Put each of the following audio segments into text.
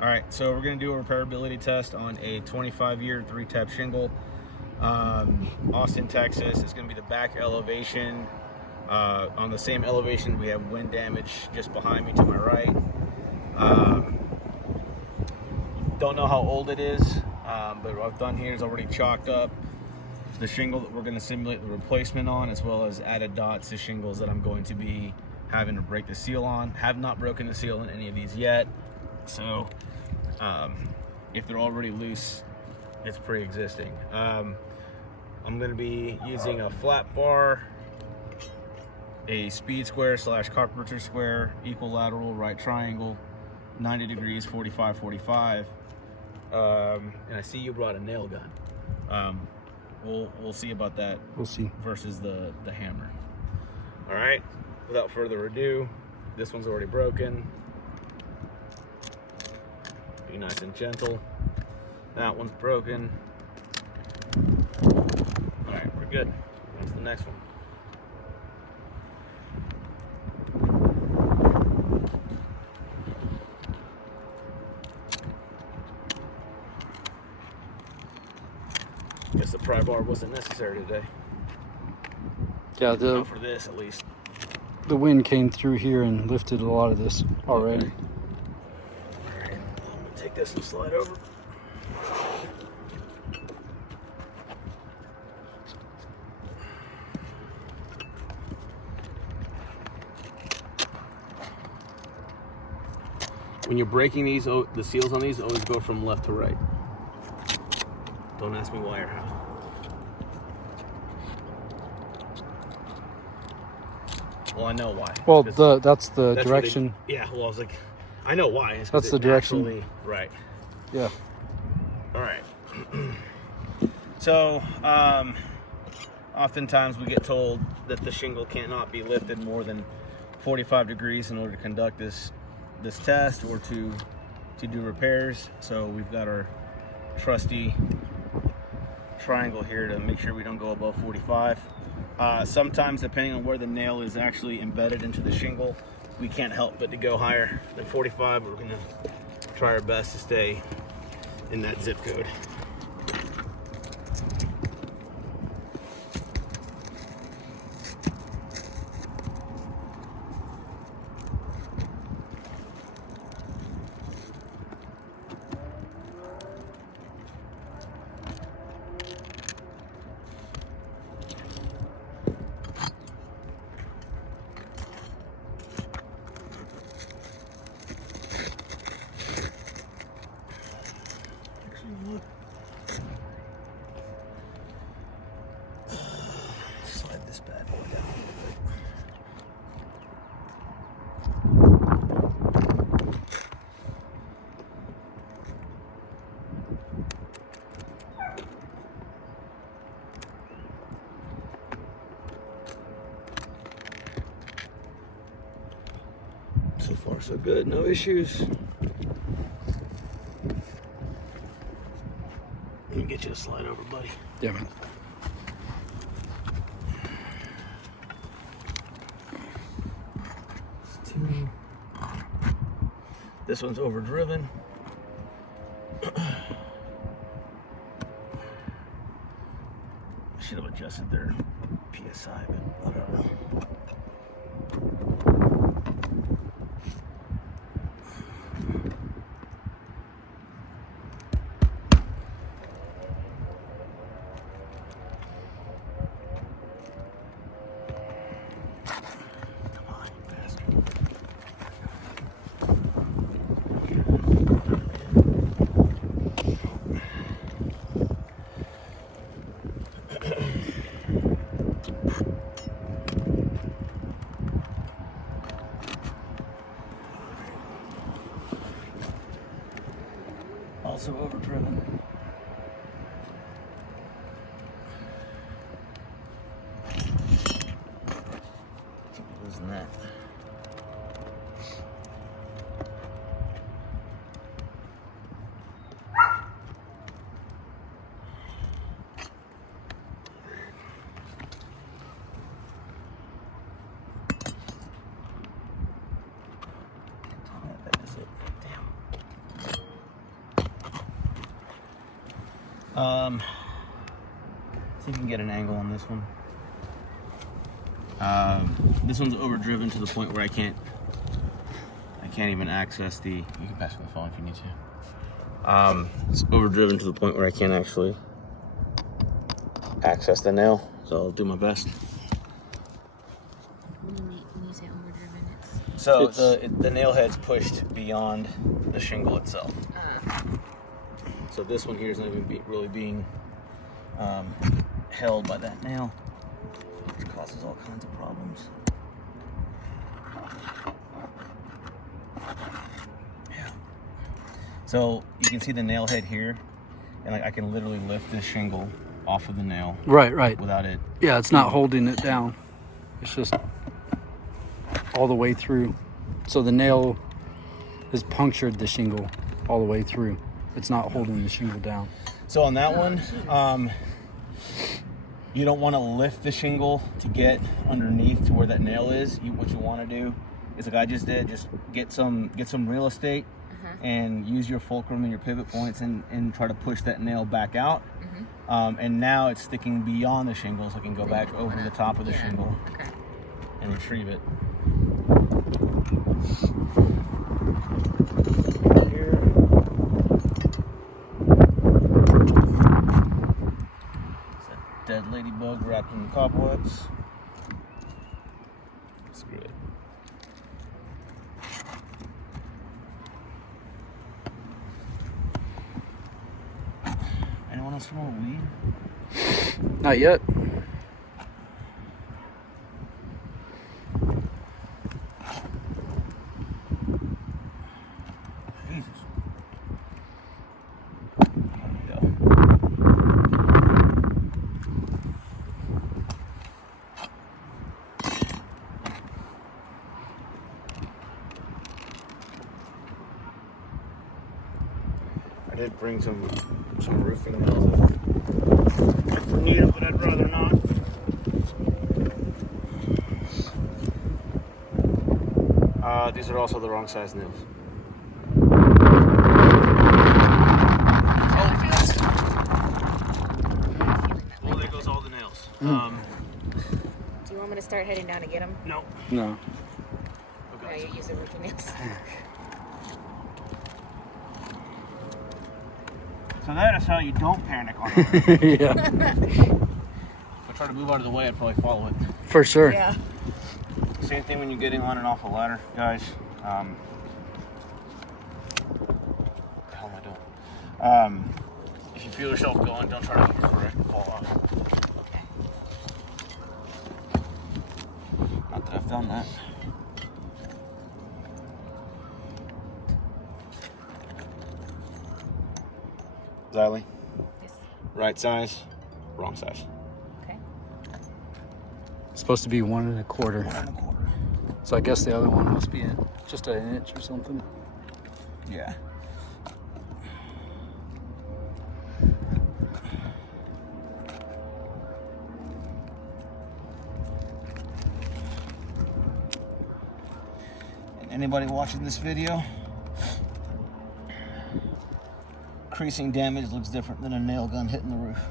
All right, so we're gonna do a repairability test on a 25-year 3-tap shingle. Austin, Texas. It's gonna be the back elevation. On the same elevation, we have wind damage just behind me to my right. Don't know how old it is, but what I've done here is already chalked up the shingle that we're gonna simulate the replacement on, as well as added dots to shingles that I'm going to be having to break the seal on. Have not broken the seal in any of these yet, so if they're already loose, it's pre-existing. I'm going to be using a flat bar, a speed square / carpenter square, equilateral right triangle, 90 degrees, 45, 45. And I see you brought a nail gun. We'll see about that. We'll see. Versus the hammer. All right. Without further ado, this one's already broken. Be nice and gentle. That one's broken. All right, we're good. What's the next one? Guess the pry bar wasn't necessary today. Yeah, Not for this at least. The wind came through here and lifted a lot of this already. Okay. All right, I'm gonna take this and slide over. When you're breaking these, the seals on these always go from left to right. Don't ask me why or how. Well, I know why. Well, that's the direction. Yeah, well, I was like, I know why. It's that's the direction. Naturally, right. Yeah. All right. So, oftentimes we get told that the shingle cannot be lifted more than 45 degrees in order to conduct this test or to do repairs. So we've got our trusty triangle here to make sure we don't go above 45. Sometimes, depending on where the nail is actually embedded into the shingle, we can't help but to go higher than 45. We're gonna try our best to stay in that zip code. Slide this bad boy down a little bit. So far, so good. No issues. Let me get you to slide over, buddy. Yeah, man. This one's overdriven. Should have adjusted their PSI, but whatever. Also overdriven. Keep losing that. That is it. Damn. See if we can get an angle on this one. This one's overdriven to the point where I can't even access the. You can pass me the phone if you need to. It's overdriven to the point where I can't actually access the nail, so I'll do my best. When you say overdriven, So the nail head's pushed beyond the shingle itself. So this one here is not even really being held by that nail, which causes all kinds of problems. Yeah. So you can see the nail head here, and like I can literally lift this shingle off of the nail. Right. Without it. Yeah, it's not holding it down. It's just all the way through. So the nail has punctured the shingle all the way through. It's not holding the shingle down. So on that one, you don't want to lift the shingle to get underneath to where that nail is. What you want to do is like I just did, just get some real estate and use your fulcrum and your pivot points and try to push that nail back out. And now it's sticking beyond the shingle, so I can go back over the top of the shingle and retrieve it. Here. It's a dead ladybug wrapped in cobwebs. Screw it. Anyone else smoke weed? Not yet. Jesus. There we go. I did bring some roofing nails if we need them, but I'd rather not. These are also the wrong size nails. Well, there goes all the nails. Do you want me to start heading down to get them? No. No. No, you use the roofing nails. So that is how you don't panic on a ladder. Yeah. If I try to move out of the way, I'd probably follow it. For sure. Yeah. Same thing when you're getting on and off a ladder, guys. What the hell am I doing? If you feel yourself going, don't try to move it and fall off. Okay. Not that I've done that. Xylee, Yes. right size, wrong size. Okay. It's supposed to be 1 1/4. 1 1/4. So I guess the other one must be just an inch or something. Yeah. And anybody watching this video, creasing damage looks different than a nail gun hitting the roof.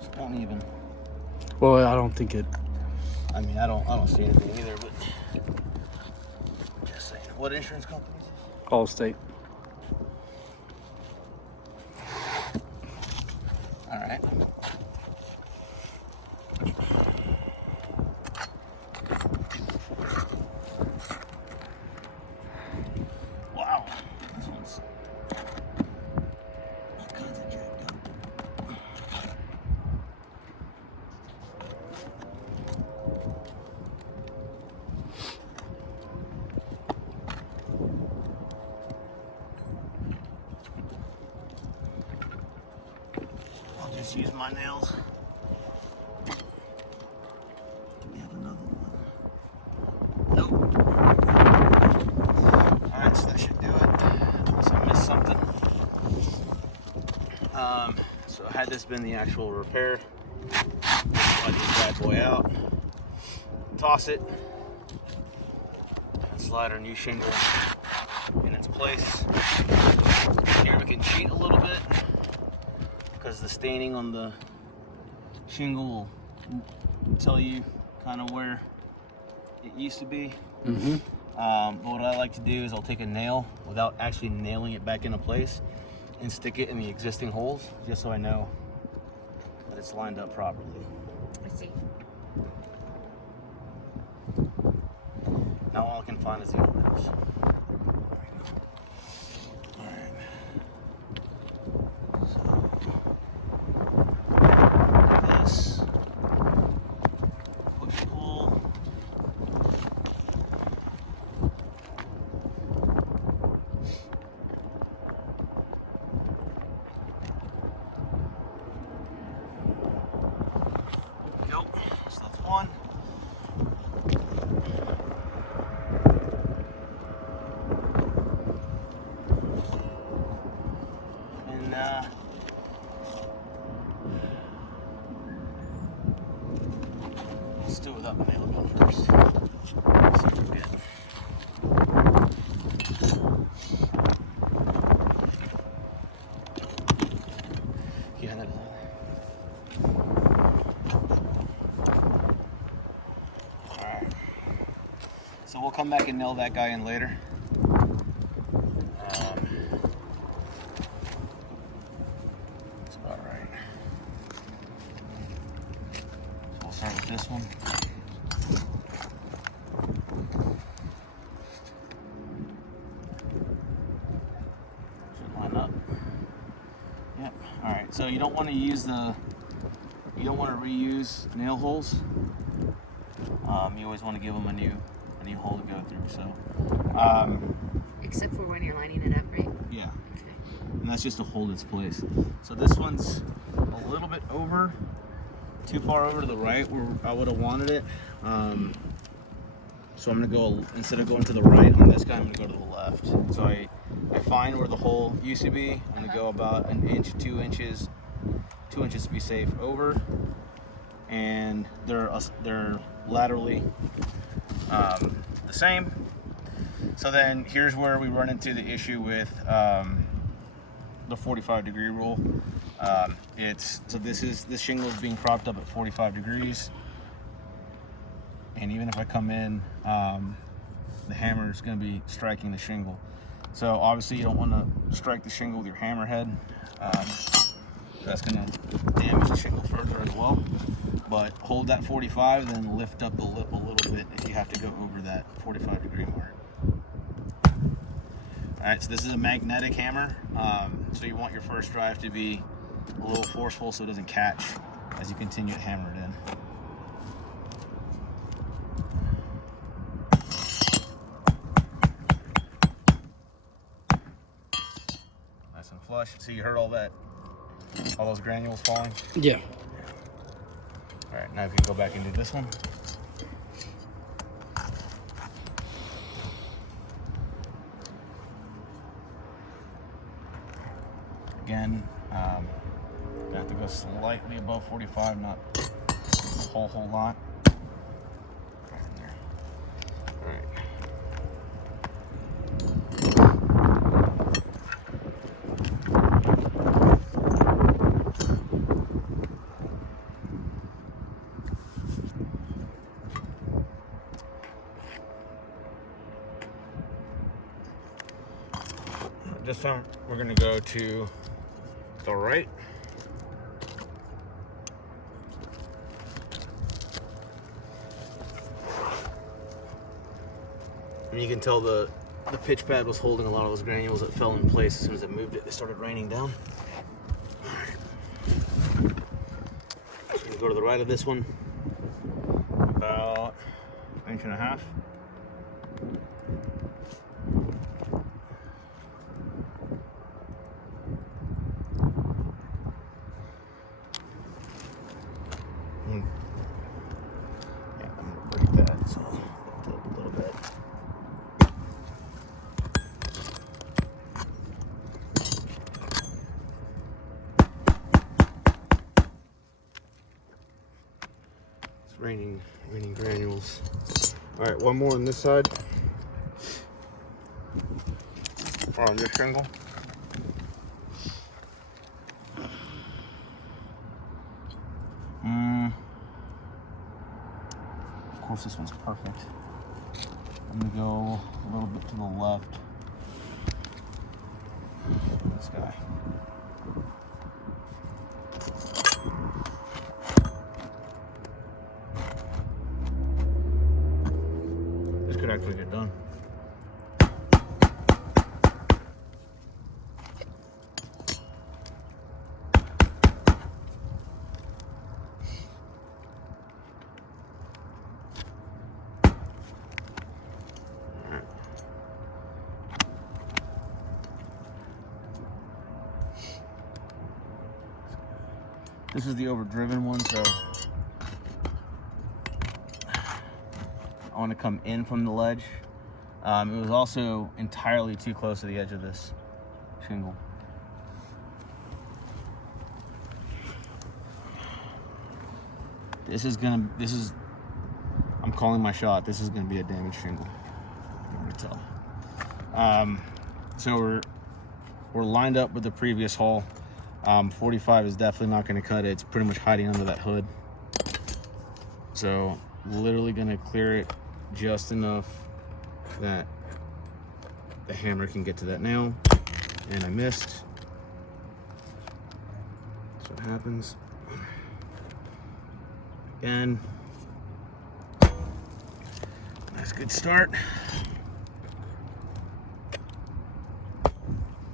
Just don't even. Well, I don't think it. I mean, I don't see anything either, but just saying. What insurance company is this? Allstate. All right. Wow. This one's all kinds of jacked up. I'll just use my nails. Do we have another one? Nope. Alright, so that should do it. Unless I missed something. So had this been the actual repair, I'd get that bad boy out, toss it, and slide our new shingle in its place. here we can cheat a little bit because the staining on the shingle will tell you kind of where it used to be. But what I like to do is I'll take a nail without actually nailing it back into place and stick it in the existing holes, just so I know that it's lined up properly. I see. Now all I can find is the openers. Alright. So this push pull. Nope. So that's one. Let's do it without the nail gun first. See what we get. Yeah, that is it. Alright. So we'll come back and nail that guy in later. That's about right. So we'll start with this one. Should line up. Yep. All right. So you don't want to use you don't want to reuse nail holes. You always want to give them a new hole to go through. So. Except for when you're lining it up, right? Yeah. Okay. And that's just to hold its place. So this one's a little bit too far over to the right where I would have wanted it. So I'm gonna go, instead of going to the right on this guy, I'm gonna go to the left. So I find where the hole used to be. I'm gonna go about an inch, 2 inches, 2 inches to be safe over. And they're laterally the same. So then here's where we run into the issue with the 45-degree rule. This shingle is being propped up at 45 degrees, and even if I come in, the hammer is going to be striking the shingle. So obviously you don't want to strike the shingle with your hammer head. That's going to damage the shingle further as well. But hold that 45 and then lift up the lip a little bit if you have to go over that 45-degree mark. Alright, so this is a magnetic hammer, so you want your first drive to be a little forceful so it doesn't catch as you continue to hammer it in. Nice and flush. So you heard all those granules falling? Yeah. Alright, now if you go back and do this one. Again, I have to go slightly above 45, not a whole lot. Right in there. All right. This time we're going to go to the right. And you can tell the pitch pad was holding a lot of those granules that fell in place. As soon as I moved it, they started raining down. All right. I'm going to go to the right of this one, about 1.5 inches. Yeah, I'm going to break that, so I'll lift it up a little bit. It's raining granules. All right, one more on this side. Or on this shingle. course, this one's perfect. I'm gonna go a little bit to the left. This guy. This could actually get done. This is the overdriven one, so I want to come in from the ledge. It was also entirely too close to the edge of this shingle. I'm calling my shot. This is gonna be a damaged shingle. I can tell. So we're lined up with the previous hole. 45 is definitely not going to cut it. It's pretty much hiding under that hood. So literally going to clear it just enough that the hammer can get to that nail. And I missed. That's what happens. Again. Nice good start.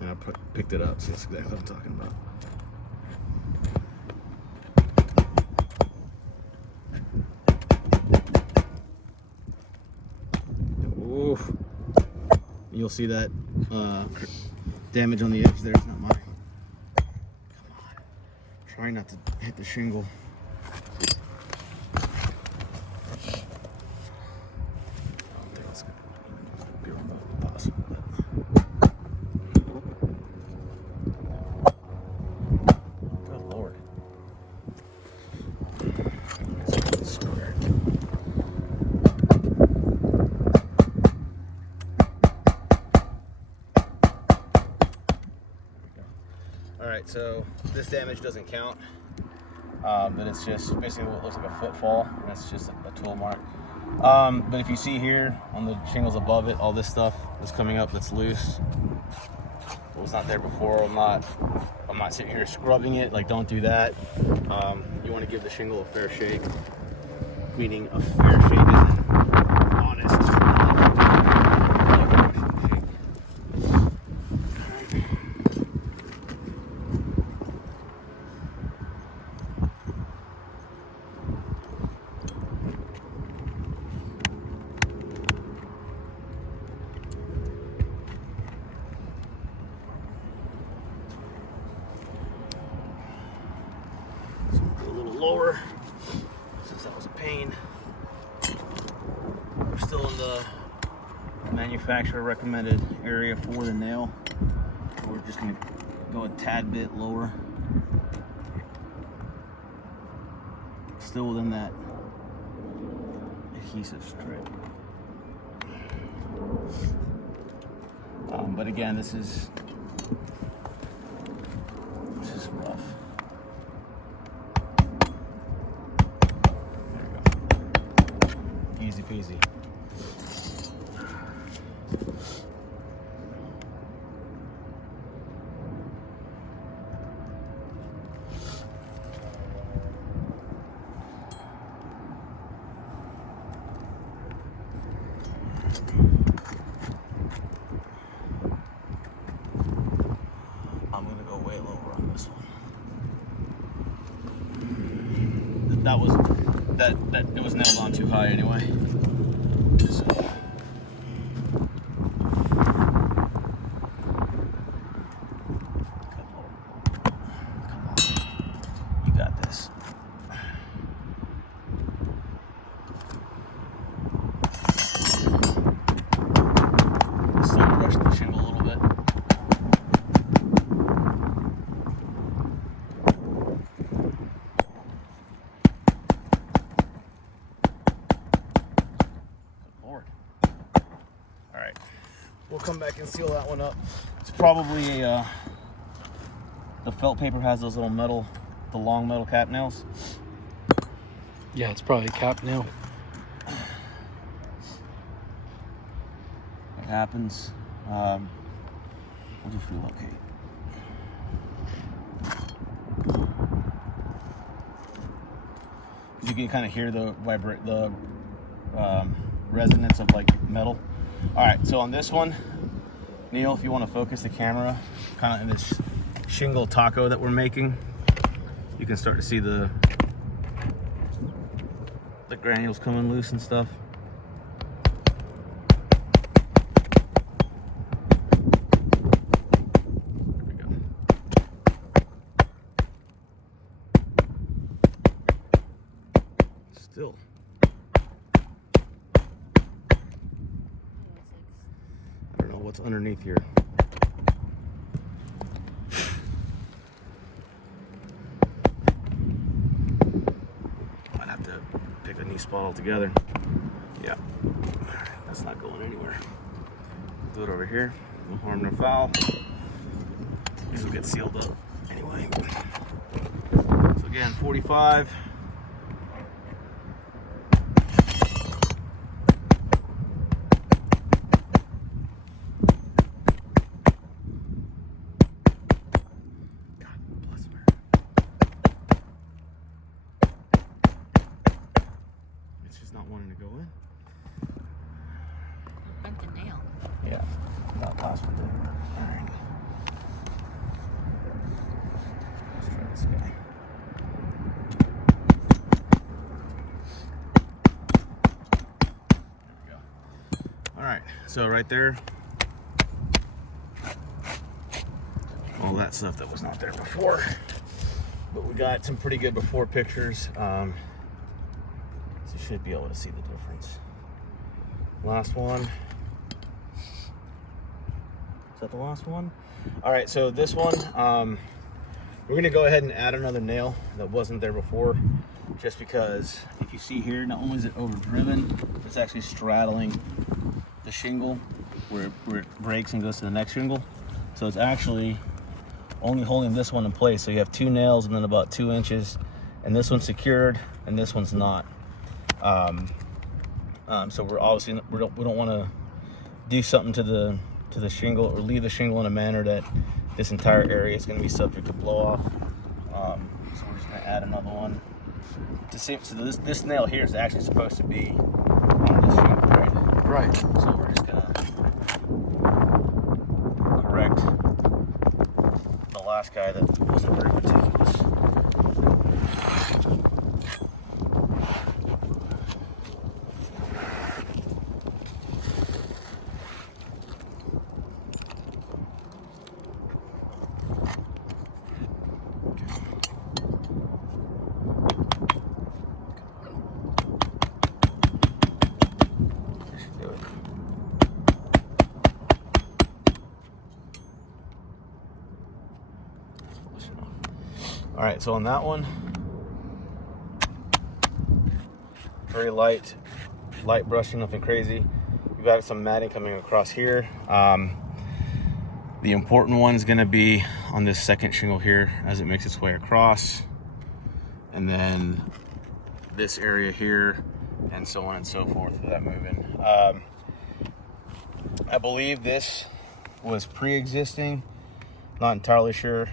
And I picked it up, so that's exactly what I'm talking about. Oof. You'll see that damage on the edge there. It's not mine. Come on. Try not to hit the shingle. Alright, so this damage doesn't count, but it's just basically what looks like a footfall, and that's just a tool mark. But if you see here on the shingles above it, all this stuff is coming up that's loose. It was not there before. I'm not sitting here scrubbing it. Like, don't do that. You want to give the shingle a fair shake, meaning a fair shake isn't honest. Lower, since that was a pain. We're still in the manufacturer recommended area for the nail. We're just going to go a tad bit lower. Still within that adhesive strip. But again, this is rough. Easy peasy. I'm gonna go way lower on this one. It was nailed on too high anyway. So. Come on. You got this. Still brush the shingle a little bit. Alright, we'll come back and seal that one up. It's probably the felt paper has those little the long metal cap nails. Yeah, it's probably a cap nail. happens. We'll just relocate. You can kind of hear the resonance of like metal. All right, so on this one, Neil, if you want to focus the camera kind of in this shingle taco that we're making, you can start to see the granules coming loose and stuff. There we go. Still. I don't know what's underneath here. Might have to pick a new spot altogether. Yeah, that's not going anywhere. Do it over here. No harm, no foul. These will get sealed up anyway. So again, 45. Not wanting to go in. Bent the nail. Yeah, that last one did. All right. Let's try this guy. There we go. All right, so right there, all that stuff that was not there before, but we got some pretty good before pictures. You should be able to see the difference. Last one. Is that the last one? All right, so this one, we're gonna go ahead and add another nail that wasn't there before, just because if you see here, not only is it overdriven, it's actually straddling the shingle where it breaks and goes to the next shingle. So it's actually only holding this one in place. So you have two nails and then about 2 inches, and this one's secured and this one's not. So we're obviously we don't want to do something to the shingle or leave the shingle in a manner that this entire area is going to be subject to blow off. So we're just going to add another one to see. So this nail here is actually supposed to be on this shingle, right? Right. So we're just going to correct the last guy that wasn't very meticulous. All right, so on that one, very light brushing, nothing crazy. We've got some matting coming across here. The important one is going to be on this second shingle here as it makes its way across, and then this area here, and so on and so forth for that moving. I believe this was pre-existing. Not entirely sure.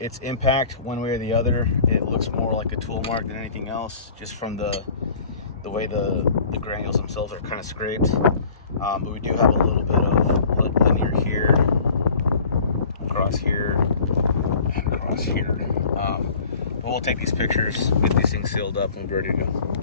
Its impact one way or the other, it looks more like a tool mark than anything else, just from the way the granules themselves are kind of scraped. But we do have a little bit of linear here, across here, and across here. But we'll take these pictures, get these things sealed up, and we're ready to go.